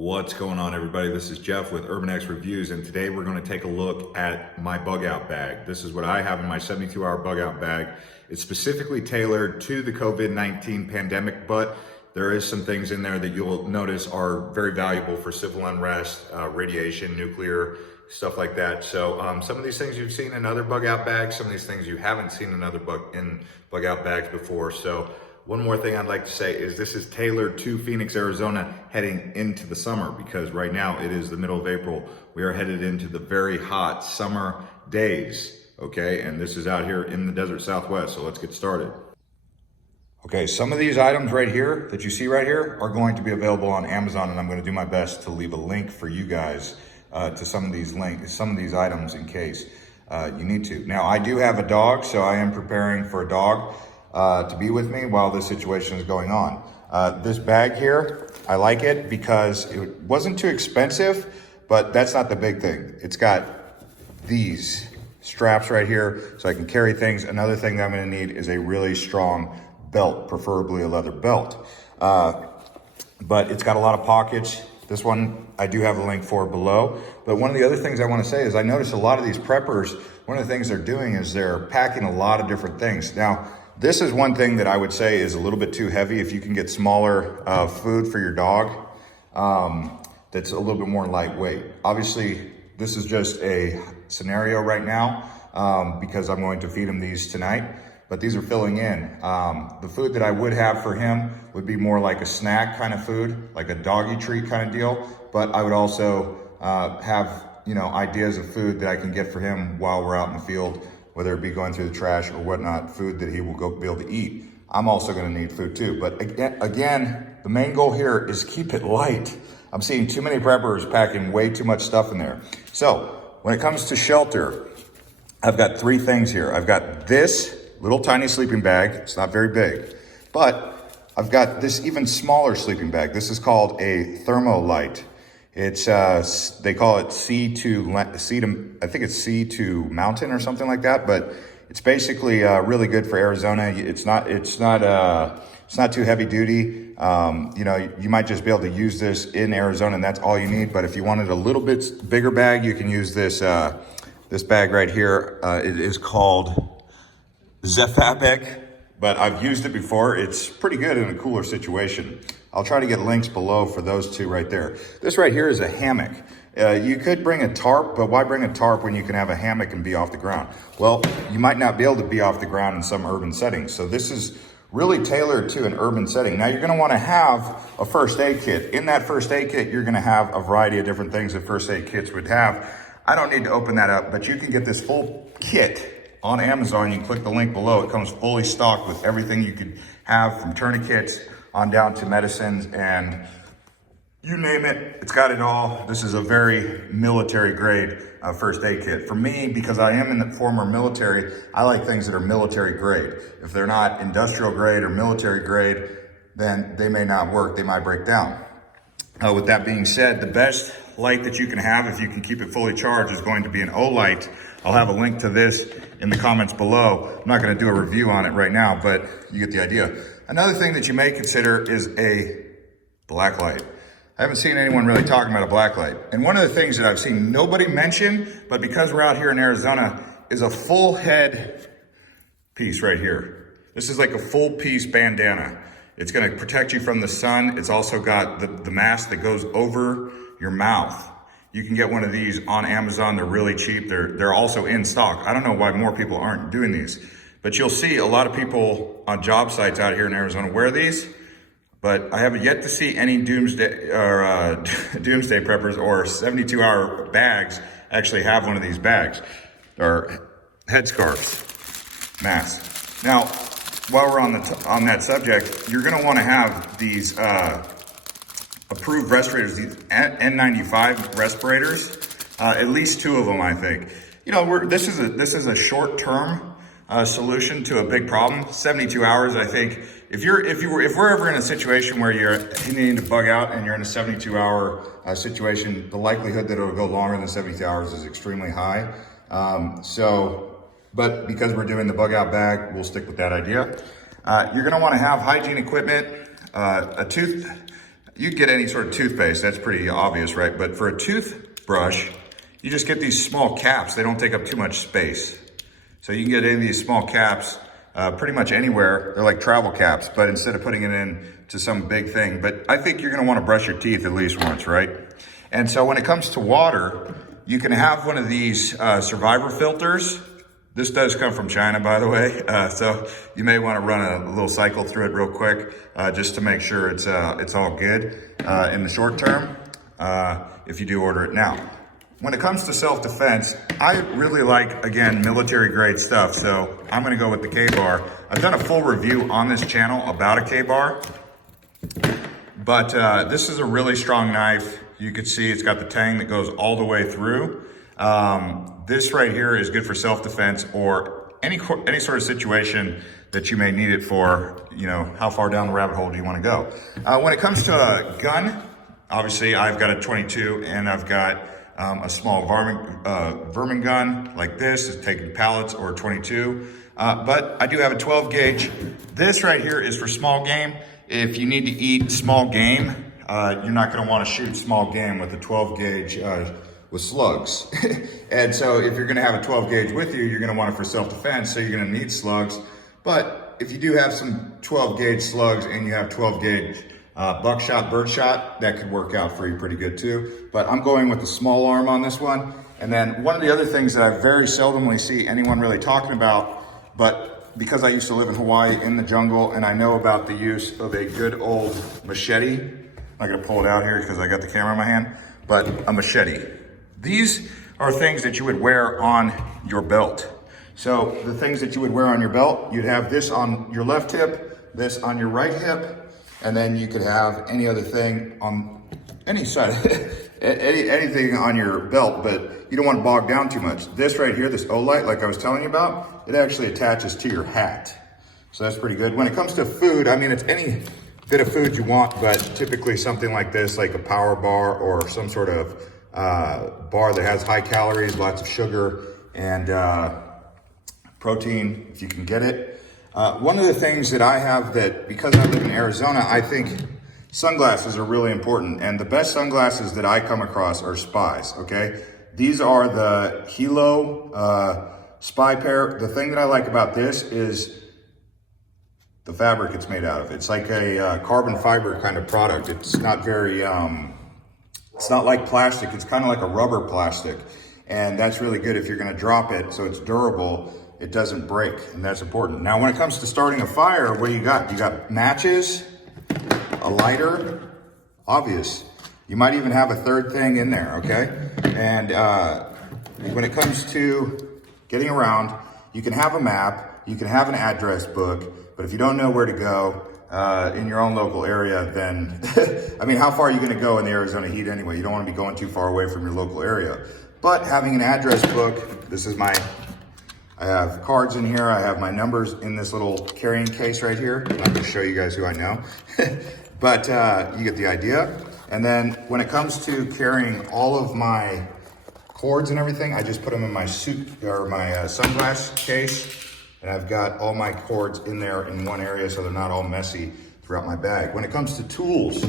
What's going on, everybody? This is Jeff with Urban X Reviews, and today we're going to take a look at my bug out bag. This is what I have in my 72-hour bug out bag. It's specifically tailored to the COVID-19 pandemic, but there is some things in there that you'll notice are very valuable for civil unrest, radiation, nuclear, stuff like that. So some of these things you've seen in other bug out bags, some of these things you haven't seen in other bug out bags before. So one more thing I'd like to say is this is tailored to Phoenix, Arizona heading into the summer, because right now it is the middle of April. We are headed into the very hot summer days, okay? And this is out here in the desert Southwest, so let's get started. Okay, some of these items right here that you see right here are going to be available on Amazon, and I'm going to do my best to leave a link for you guys to some of these items in case you need to. Now, I do have a dog, so I am preparing for a dog to be with me while this situation is going on. This bag here, I like it because it wasn't too expensive, but that's not the big thing. It's got these straps right here so I can carry things. Another thing that I'm gonna need is a really strong belt, preferably a leather belt. But it's got a lot of pockets. This one I do have a link for below. But one of the other things I want to say is I notice a lot of these preppers, one of the things they're doing is they're packing a lot of different things. Now, this is one thing that I would say is a little bit too heavy. If you can get smaller food for your dog, that's a little bit more lightweight. Obviously, this is just a scenario right now because I'm going to feed him these tonight, but these are filling in. The food that I would have for him would be more like a snack kind of food, like a doggy treat kind of deal, but I would also have, ideas of food that I can get for him while we're out in the field, whether it be going through the be whatnot, food that he will be able to eat. I'm also gonna need food too. But again, the main goal here is keep it light. I'm seeing too many preppers packing way too much stuff in there. So when it comes to shelter, I've got three things here. I've got this little tiny sleeping bag. It's not very big, but I've got this even smaller sleeping bag. This is called a Thermolite. It's they call it I think it's C2 Mountain or something like that, but it's basically really good for Arizona. It's not too heavy duty. You might just be able to use this in Arizona, and that's all you need. But if you wanted a little bit bigger bag, you can use this this bag right here. It is called Zefabec, but I've used it before. It's pretty good in a cooler situation. I'll try to get links below for those two right there. This right here is a hammock. You could bring a tarp, but why bring a tarp when you can have a hammock and be off the ground? Well, you might not be able to be off the ground in some urban settings. So this is really tailored to an urban setting. Now you're gonna wanna have a first aid kit. In that first aid kit, you're gonna have a variety of different things that first aid kits would have. I don't need to open that up, but you can get this full kit on Amazon. You can click the link below. It comes fully stocked with everything you could have, from tourniquets on down to medicines, and you name it, it's got it all. This is a very military grade first aid kit. For me, because I am in the former military, I like things that are military grade. If they're not industrial grade or military grade, then they may not work, they might break down. With that being said, the best light that you can have, if you can keep it fully charged, is going to be an O-light. I'll have a link to this in the comments below. I'm not gonna do a review on it right now, but you get the idea. Another thing that you may consider is a black light. I haven't seen anyone really talking about a black light. And one of the things that I've seen nobody mention, but because we're out here in Arizona, is a full head piece right here. This is like a full piece bandana. It's gonna protect you from the sun. It's also got the mask that goes over your mouth. You can get one of these on Amazon. They're really cheap. They're also in stock. I don't know why more people aren't doing these, but you'll see a lot of people on job sites out here in Arizona wear these, but I have yet to see any doomsday preppers or 72-hour bags actually have one of these bags, or headscarves, masks. Now, while we're on that subject, you're gonna wanna have these approved respirators, these N95 respirators, at least two of them, I think. This is a short-term solution to a big problem. 72 hours, I think. If we're ever in a situation where you're needing to bug out and you're in a 72-hour situation, the likelihood that it'll go longer than 72 hours is extremely high. But because we're doing the bug out bag, we'll stick with that idea. You're gonna wanna have hygiene equipment, a tooth. you get any sort of toothpaste, that's pretty obvious, right? But for a toothbrush, you just get these small caps. They don't take up too much space. So you can get any of these small caps pretty much anywhere. They're like travel caps, but instead of putting it in to some big thing. But I think you're gonna wanna brush your teeth at least once, right? And so when it comes to water, you can have one of these survivor filters. This does come from China, by the way. So you may wanna run a little cycle through it real quick just to make sure it's all good in the short term if you do order it now. When it comes to self-defense, I really like, again, military grade stuff. So I'm gonna go with the K-Bar. I've done a full review on this channel about a K-Bar, but this is a really strong knife. You can see it's got the tang that goes all the way through. This right here is good for self-defense or any sort of situation that you may need it for. You know, how far down the rabbit hole do you want to go? When it comes to a gun, obviously I've got a 22 and I've got a small vermin gun like this. It's taking pallets or 22. But I do have a 12 gauge. This right here is for small game. If you need to eat small game, you're not gonna wanna shoot small game with a 12 gauge with slugs. And so if you're gonna have a 12 gauge with you, you're gonna want it for self-defense, so you're gonna need slugs. But if you do have some 12 gauge slugs and you have 12 gauge buckshot, birdshot, that could work out for you pretty good too. But I'm going with the small arm on this one. And then one of the other things that I very seldomly see anyone really talking about, but because I used to live in Hawaii in the jungle and I know about the use of a good old machete. I'm not gonna pull it out here because I got the camera in my hand, but a machete. These are things that you would wear on your belt. So the things that you would wear on your belt, you'd have this on your left hip, this on your right hip, and then you could have any other thing on any side, anything on your belt, but you don't want to bog down too much. This right here, this O-light, like I was telling you about, it actually attaches to your hat. So that's pretty good. When it comes to food, I mean, it's any bit of food you want, but typically something like this, like a power bar or some sort of bar that has high calories, lots of sugar, and protein, if you can get it. One of the things that I have that, because I live in Arizona, I think sunglasses are really important. And the best sunglasses that I come across are Spies, okay? These are the Hilo Spy pair. The thing that I like about this is the fabric it's made out of. It's like a carbon fiber kind of product. It's not very, it's not like plastic. It's kind of like a rubber plastic. And that's really good if you're gonna drop it, so it's durable. It doesn't break, and that's important. Now, when it comes to starting a fire, what do you got? You got matches, a lighter, obvious. You might even have a third thing in there, okay? And when it comes to getting around, you can have a map, you can have an address book, but if you don't know where to go in your own local area, then, I mean, how far are you gonna go in the Arizona heat anyway? You don't wanna be going too far away from your local area. But having an address book, this is I have cards in here. I have my numbers in this little carrying case right here. I'm not gonna show you guys who I know, but you get the idea. And then when it comes to carrying all of my cords and everything, I just put them in my suit or my sunglass case. And I've got all my cords in there in one area so they're not all messy throughout my bag. When it comes to tools,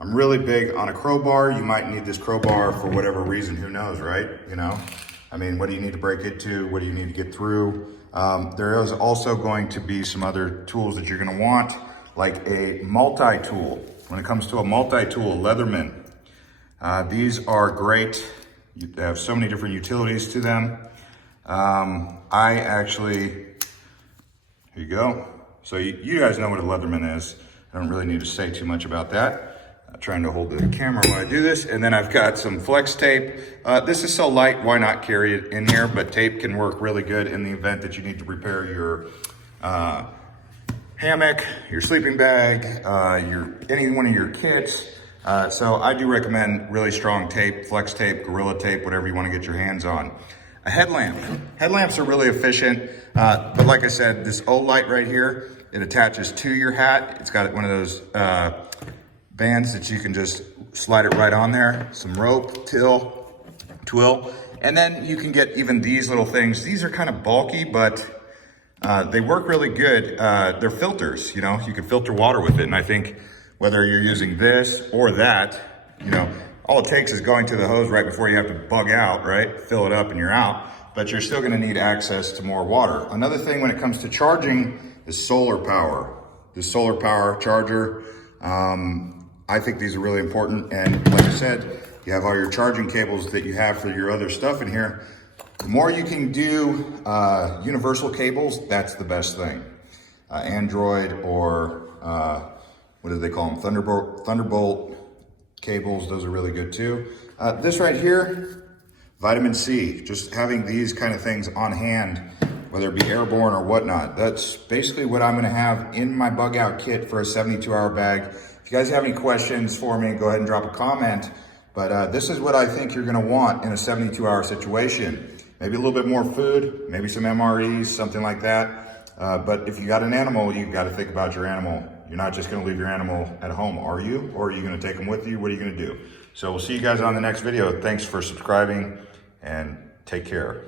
I'm really big on a crowbar. You might need this crowbar for whatever reason, who knows, right? You know? I mean, what do you need to break it to? What do you need to get through? There is also going to be some other tools that you're gonna want, like a multi-tool. When it comes to a multi-tool, Leatherman. These are great. They have so many different utilities to them. I actually, here you go. So you guys know what a Leatherman is. I don't really need to say too much about that. I'm trying to hold the camera when I do this. And then I've got some flex tape. This is so light, why not carry it in here? But tape can work really good in the event that you need to repair your hammock, your sleeping bag, any one of your kits. So I do recommend really strong tape, flex tape, Gorilla tape, whatever you want to get your hands on. A headlamp. Headlamps are really efficient, but like I said, this O-light right here, it attaches to your hat. It's got one of those bands that you can just slide it right on there. Some rope, twill, and then you can get even these little things. These are kind of bulky, but they work really good. They're filters, you know, you can filter water with it. And I think whether you're using this or that, you know, all it takes is going to the hose right before you have to bug out, right? Fill it up and you're out, but you're still gonna need access to more water. Another thing when it comes to charging is solar power. The solar power charger, I think these are really important. And like I said, you have all your charging cables that you have for your other stuff in here. The more you can do universal cables, that's the best thing. Android or what do they call them? Thunderbolt cables, those are really good too. This right here, vitamin C, just having these kind of things on hand, whether it be airborne or whatnot, that's basically what I'm gonna have in my bug out kit for a 72-hour bag. If you guys have any questions for me, go ahead and drop a comment. But this is what I think you're gonna want in a 72-hour situation. Maybe a little bit more food, maybe some MREs, something like that. But if you got an animal, you've got to think about your animal. You're not just gonna leave your animal at home, are you? Or are you gonna take them with you? What are you gonna do? So we'll see you guys on the next video. Thanks for subscribing and take care.